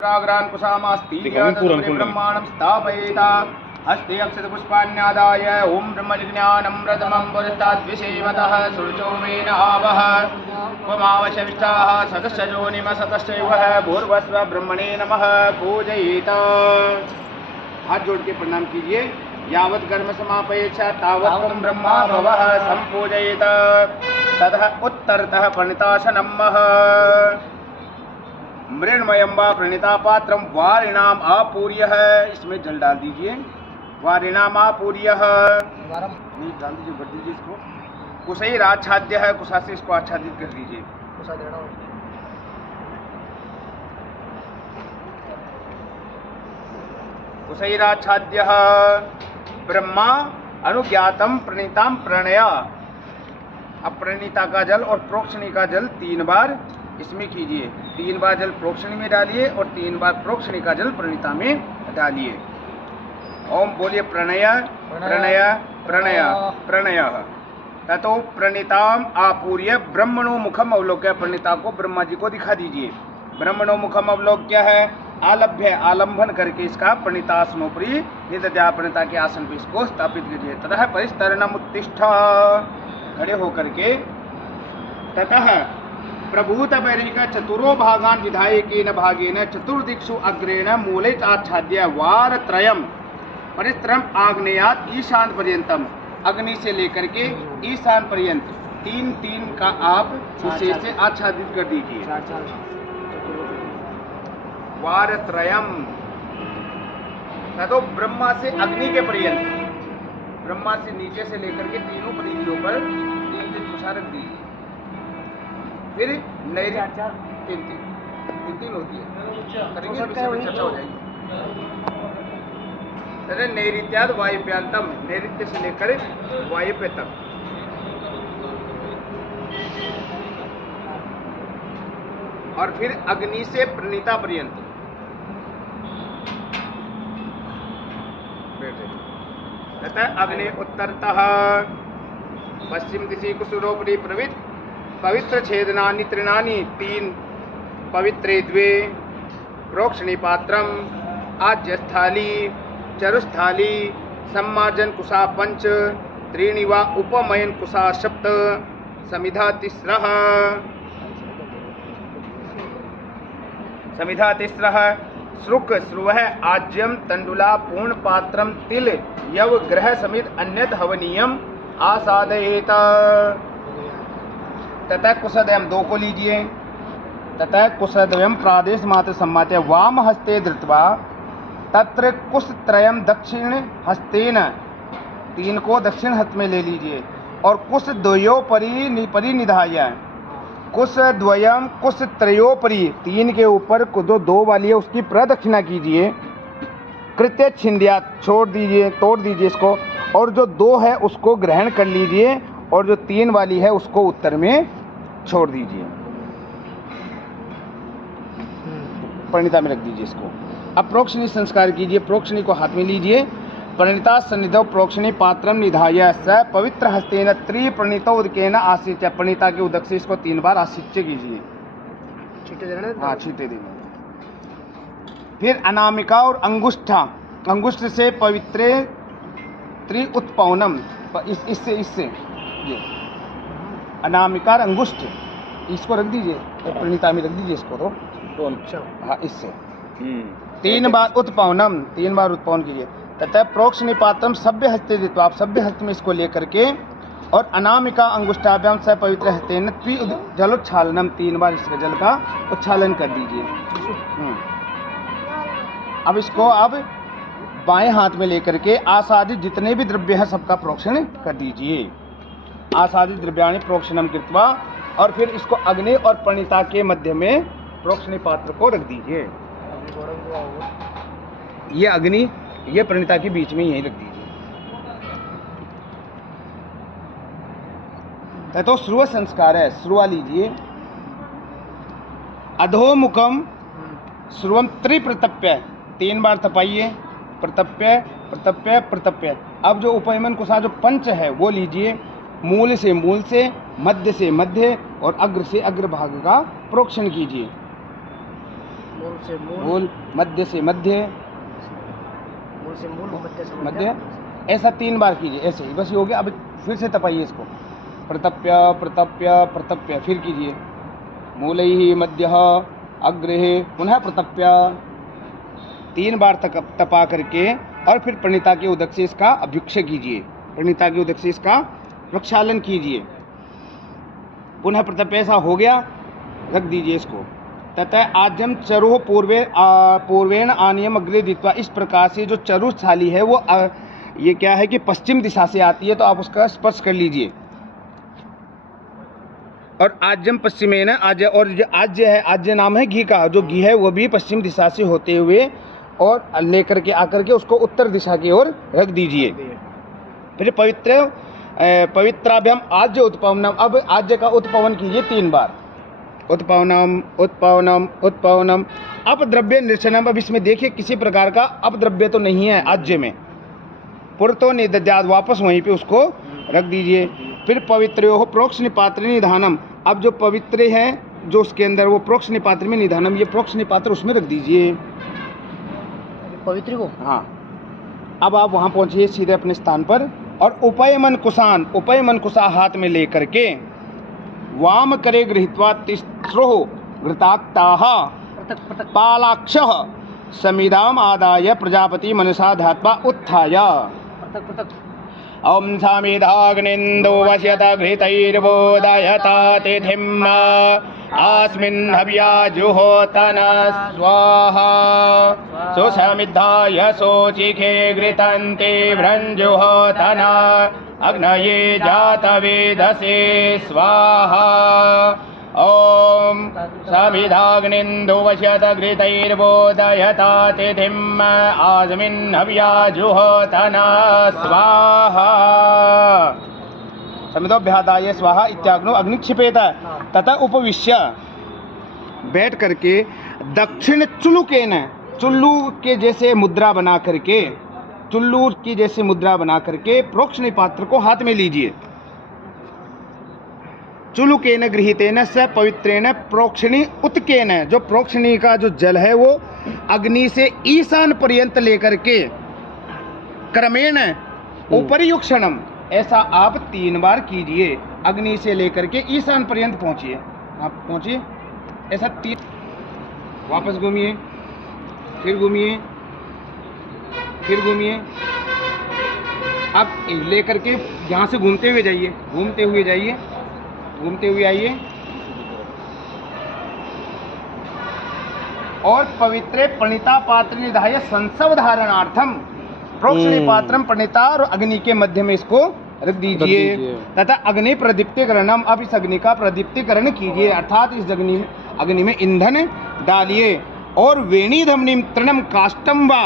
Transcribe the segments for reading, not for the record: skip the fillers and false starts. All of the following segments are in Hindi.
प्राग्रान् कुशामास्ति ब्रह्माणं स्थापयेत हस्ते अक्षतपुष्पाण्यादाय ओं ब्रह्मजिज्ञानं प्रथमं पुरस्ताद्विषेवतः सुरुचो वेन आवः त्वमावशविष्टाः सतश्चयोनिमसतश्चैव भूर्भुवस्व ब्रह्मणे नमः पूजयेत। हाथ जोड़ के प्रणाम कीजिए। यावत् कर्म समापयेत् तावत् त्वं ब्रह्मा भवः संपूजयेत। ततः उत्तरतः प्रणितासनम् मृण्मयं वा प्रणीता पात्रम वारिणाम अपूर्यः, इसमें जल डाल दीजिए। वारिणाम अपूर्यः नहीं डाल दीजिए, भर दीजिए इसको। कुशैराच्छाद्य है, कुशा से इसको आच्छादित कर दीजिए। कुशैराच्छाद्य ब्रह्मा अनुज्ञातम प्रणीताम प्रणय। अब प्रणीता का जल और प्रोक्षणी का जल 3 बार इसमें कीजिए। 3 बार जल प्रोक्षणी में डालिए और 3 बार प्रोक्षणी का जल प्रणीता में डालिए। ओम बोलिए प्रणय प्रणय प्रणय प्रणय। ततो प्रणीताम आपूर्य ब्रह्मणो मुखम अवलोक्य। प्रणीता को ब्रह्मा जी को दिखा दीजिए। ब्रह्मणो मुखम अवलोक्य है आलभ्य, आलंबन करके इसका प्रणीतासनोपरि निदध्या, प्रणीता के आसन पर इसको स्थापित कीजिए। ततः परिस्तरणम उत्तिष्ठ, खड़े होकर के। ततः प्रभूत बैरिक चतुरो भागान विधायकेन भागेन चतुर्दिक्षु अग्रेण मूले आच्छाद्य वारत्रयम् परिस्त्रम आग्नेयात ईशान पर्यंतम। अग्नि से लेकर के ईशान पर्यंत 3-3 का आप विशेष से आच्छादित कर दीजिए। वारत्रयम ततो ब्रह्मा से अग्नि के पर्यंत, ब्रह्मा से नीचे से लेकर के तीनों परिधियों पर 3 तुषार रख दीजिए। फिर नैऋत्य 3 होती है, करेंगे चर्चा हो जाएगी। अरे नैऋत्याद वायुव्यांतम, नैऋत्य से लेकर वायुव्य तक। और फिर अग्नि से प्रणीता पर्यंत। तथा अग्नि उत्तरतः पश्चिम दिशि कुसुरोपरि प्रवृत्त पवित्र छेदनानि तृणानि 3 पवित्रे 2 प्रोक्षणी पात्रम आज्यस्थाली चरुस्थाली सम्मार्जन कुशा 5 त्रीणि वा उपमयन कुशा 7 समिधा 3 श्रुक श्रुवः आज्यम तंडुला पूर्ण पात्रम तिल यव ग्रह समित अन्यद हवनीयम आसादयेत। ततः कुशद्वयम 2 को लीजिए। ततः कुशद्वयम प्रादेश मात्र सम्मात्य वाम हस्ते धृत्वा तत्र कुशत्रयम दक्षिण हस्तेन, 3 को दक्षिण हस्त में ले लीजिए। और कुशद्वयोपरि परिनिधाय, कुशद्वयम कुशत्रयोपरि 3 के ऊपर जो 2 वाली है उसकी प्रदक्षिणा कीजिए। कृत्य छिंद्या छोड़ दीजिए, तोड़ दीजिए इसको। और जो 2 है उसको ग्रहण कर लीजिए और जो 3 वाली है उसको उत्तर में छोड़ दीजिए। प्रणीता में रख दीजिए इसको। अब प्रोक्षणी संस्कार कीजिए। प्रोक्षणी को हाथ में लीजिए। प्रणीता सन्निधौ प्रोक्षणी पात्रम निधाय स पवित्र हस्तेन त्रिप्रणीतो उदकेन आसिच्य। प्रणीता के उदक से इसको 3 बार आसिच्य कीजिए। छींटे देना। हाँ, छींटे देना। फिर अनामिका और अंगुष्ठा, अंगुष्ठ से पवित्रे त्रिउत्पौनम, इससे ये अनामिका अंगुष्ठ इसको रख दीजिए। प्रणीता में रख दीजिए इसको। तो हाँ, इससे 3 बार उत्पौनम, 3 बार उत्पौन कीजिए। तथा प्रोक्षणी पात्रम सभ्य हस्ते दित्वा, आप सभ्य हस्त में इसको लेकर के और अनामिका अंगुष्ठाभ्याम से पवित्र हस्तेन जलोच्छालनम, 3 बार इसके जल का उच्छालन कर दीजिए। अब इसको अब बाएं हाथ में लेकर के आसादित जितने भी द्रव्य है सबका प्रोक्षण कर दीजिए। आसादित द्रव्याणि प्रोक्षणम कृत्वा, और फिर इसको अग्नि और प्रणीता के मध्य में प्रोक्षणी पात्र को रख दीजिए। ये अग्नि ये प्रणीता के बीच में यहीं रख दीजिए। तो श्रुव संस्कार है, श्रुवा लीजिए। अधोमुखम श्रुवम त्रिप्रतप्य, 3 बार तपाइए। प्रतप्य प्रतप्य प्रतप्य। अब जो उपयमन कुशा जो 5 है वो लीजिए। मूल से मध्य से मध्य और अग्र से अग्र भाग का प्रोक्षण कीजिए। मूल से मूल, मूल, मध्य से मध्य, मूल से मूल, मध्य से मध्य, ऐसा 3 बार कीजिए। ऐसे ही बस ये हो गया। अब फिर से तपाइए इसको, प्रतप्य प्रतप्य प्रतप्य, फिर कीजिए, मूलैः मध्यः अग्रे, पुनः प्रतप्य, 3 बार तक तपा करके और फिर प्रणिता के उदक से इसका अभ्युक्षय कीजिए, प्रणिता के उदक से इसका प्रक्षालन कीजिए। पुनः प्रतप्य, ऐसा हो गया, रख दीजिए इसको। तथा आद्यम चरुः पूर्वेण आनियम अग्रे दित्वा, इस प्रकार से जो चरु थाली है वो ये क्या है कि पश्चिम दिशा से आती है, तो आप उसका स्पर्श कर लीजिए। और आज्यम पश्चिमेन, आज्य, और जो आज्य है, आज्य नाम है घी का, जो घी है वो भी पश्चिम दिशा से होते हुए और लेकर के आकर के उसको उत्तर दिशा की ओर रख दीजिए। फिर पवित्राभ्याम आज्य उत्पवनम, अब आज्य का उत्पवन कीजिए 3 बार, उत्पवनम उत्पवनम उत्पवनम। अपद्रव्य निरसनम, अब इसमें देखिए किसी प्रकार का अपद्रव्य तो नहीं है आज्य में। पुरतो निदध्याद, वापस वहीं पे उसको रख दीजिए। फिर पवित्रो प्रोक्ष निपात्र निधानम, अब जो पवित्र है जो उसके अंदर वो प्रोक्ष निपात्र में निधानम, ये प्रोक्ष निपात्र उसमें रख दीजिए, पवित्र को। हाँ, अब आप वहाँ पहुँचिए सीधे अपने स्थान पर। और उपयमन कुशान, उपयमन कुशा हाथ में लेकर के वाम करे गृहीत्वा तिस्रो घृताक्ताः पालाक्षः समिदाम आदाय प्रजापति मनसा ध्यात्वा उत्थाय। ओम समिधाग्निन्दो वश्यत घृतैर्बोधयता तिथिम् अस्मिन् हव्या जुहोतन स्वाहा सुसमिद्धाय शोचिखे घृतन्ते भ्रञ्जुहोतन अग्नये जातवेदसे स्वाहा। ओम समिधाग्निन्दो वश्यत घृतैर्बोधयता तिथिम् अस्मिन् हव्या जुहोतन स्वाहा समिधोभ्यादाय स्वाहा इत्याग्नो अग्निक्षिपेत। तथा उपविश्य, बैठ करके दक्षिण चुल्लुकेन, चुल्लू के जैसे मुद्रा बना करके, चुल्लू की जैसे मुद्रा बना करके प्रोक्षणी पात्र को हाथ में लीजिए। चुलुकेन गृहीतेन स पवित्रेण प्रोक्षणी उत्केन, जो प्रोक्षणी का जो जल है वो अग्नि से ईशान पर्यंत लेकर के क्रमेण उपरियुक्षणम, ऐसा आप 3 बार कीजिए। अग्नि से लेकर के ईशान पर्यंत पहुंचिए, आप पहुंचिए, ऐसा 3, वापस घूमिए, फिर घूमिए, फिर घूमिए। अब लेकर के यहाँ से घूमते हुए जाइए, घूमते हुए जाइए, घूमते हुए आइए। और पवित्रे प्रणिता पात्र निधाय संसव धारणार्थम, प्रोक्षणी पात्रम प्रणिता और अग्नि के मध्य में इसको रख दीजिए। तथा अग्नि प्रदीप्तिकरणम, अब इस अग्नि का प्रदीप्तिकरण कीजिए, अर्थात इस अग्नि में ईंधन डालिए। और वेणी धमनीम तृणम काष्टम वा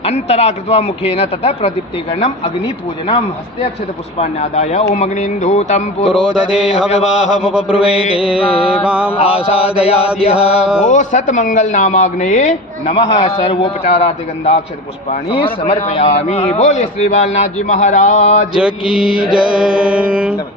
अंतरा कृत्वा मुखेन तथा प्रदीप्तिकरणम अग्नि पूजनम हस्ते अक्षत पुष्पाण्यादाय ओम अग्निन्दूतं पुरोदधे हविवाहमुपब्रुवे देवाम् आसादयादिह। ओ सतमंगल नामाग्नये नमः। सर्वोपचारार्थ गंधाक्षत पुष्पाणि समर्पयामि। बोले श्री बालनाथ जी महाराज की जय।